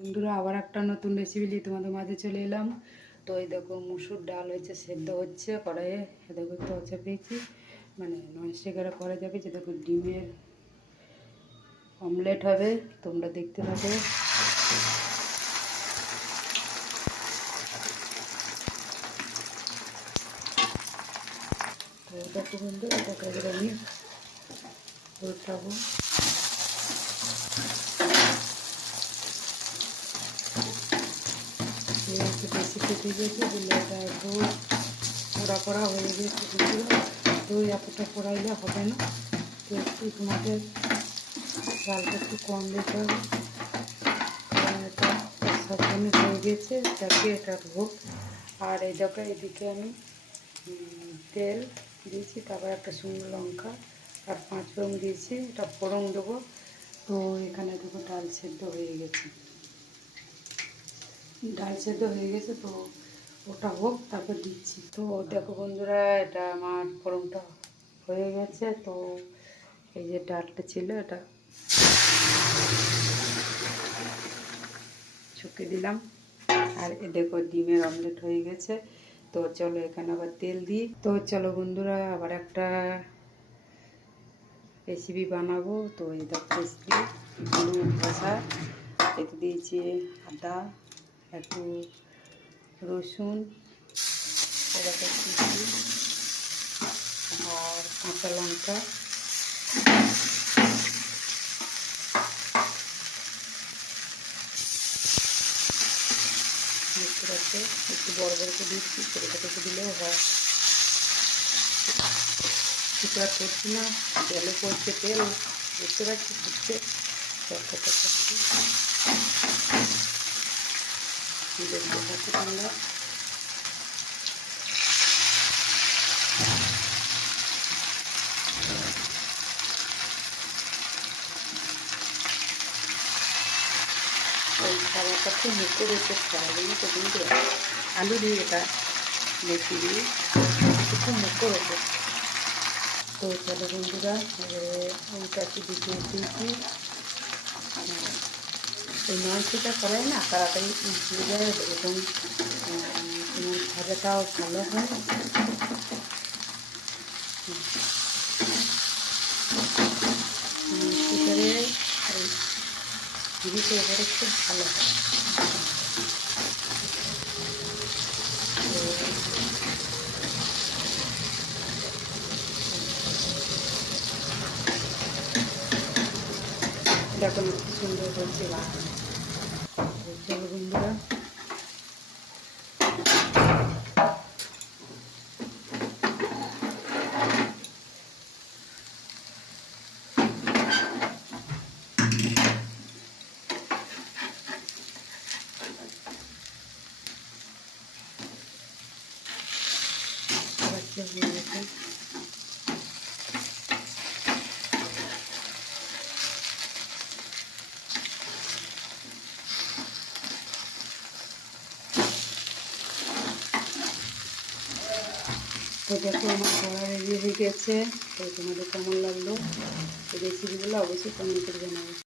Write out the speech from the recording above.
বন্ধুরা আবার একটা নতুন রেসিপি নিয়ে তোমাদের মাঝে চলে এলাম। তো এই দেখো মুসুর ডাল হয়েছে, সেদ্ধ হচ্ছে কড়াইয়ে। এ দেখো তো পেয়েছি, মানে ননস্টিকের করা যাবে। যে দেখো ডিমের অমলেট হবে, তোমরা দেখতে পাবে। তো দেখো বন্ধু, এটাকে আমি উল্টাবো। একটু বেশি কেটে গেছে বলে এটা একটু পোড়া পোড়া হয়ে গেছে। তো এতটা পোড়াইলে হবে না, তো একটু তোমাদের ডালটা একটু কম দিতে হবে। কারণ এটা সবসময় হয়ে গেছে, তাকে এটা হোক। আর এই দেখো এদিকে আমি তেল দিয়েছি, তারপর একটা শুকনো লঙ্কা আর 5 ফোড়ন দিয়েছি, এটা ফোড়ন দেবো। তো এখানে দেখো ডাল সেদ্ধ হয়ে গেছে, তো ওটা হোক তারপর দিচ্ছি। তো দেখো বন্ধুরা, এটা আমার ফোড়নটা হয়ে গেছে। তো এই যে ডালটা ছিল এটা ছুঁকে দিলাম। আর এ দেখো ডিমের অমলেট হয়ে গেছে। তো চলো এখানে আবার তেল দিই। তো চলো বন্ধুরা, আবার একটা রেসিপি বানাবো। তো এই দেখো রেসিপি আলু ভাজা, এতে দিয়েছি আদা, একটু রসুন, এটাকে কুচি আর কাঁচা লঙ্কা। দেখতে পাচ্ছে একটু বড় বড় করে দিচ্ছি, ছোটো ছোটো করে দিলেও হয়। কিছু আর করছি না, তেলে পড়ছে তেল, দেখতে পাচ্ছি ফুটছে। দেখতে পাচ্ছি তোমরা। ওই খাবারটা খুব মুখে রেখে খাওয়া জন্য তো কিন্তু আলু দিয়ে এটা বেশি দিয়ে খুব মুখে রেখে। তো চলো বন্ধুরা, ওইটাকে দিতে দিয়েছি। এই ননস্টিকটা করাই না, তাড়াতাড়ি উঠিয়ে যায় এবং তোমার ভাজাটাও ভালো হয়। ননস্টিকারে এই জিনিসের এবারে খুব ভালো হয়। দেখুন কি সুন্দর হচ্ছে। চলো বন্ধুরা, হয়ে গেছে। তো দেখো আমার খাবার রেডি হয়ে গেছে। তো তোমাদের কেমন লাগলো এই রেসিপিগুলো অবশ্যই কমেন্ট করে জানাবো।